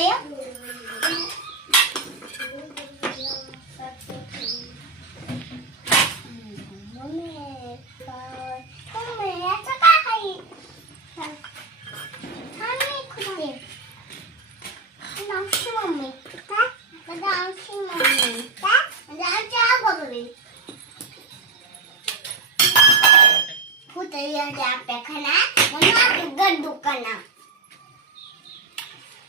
ya. Put it in the back, huh? We're not gonna do it now.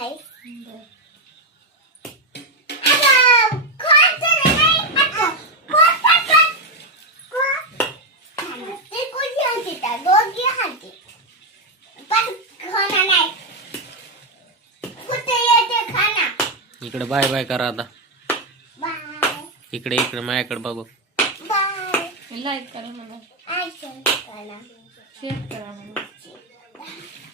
hay. इकड़े bye bye करा था bye इकड़े इकड़े मैं इकड़े बाबू bye like करो mummy I share करना share करना शेर करा। शेर करा।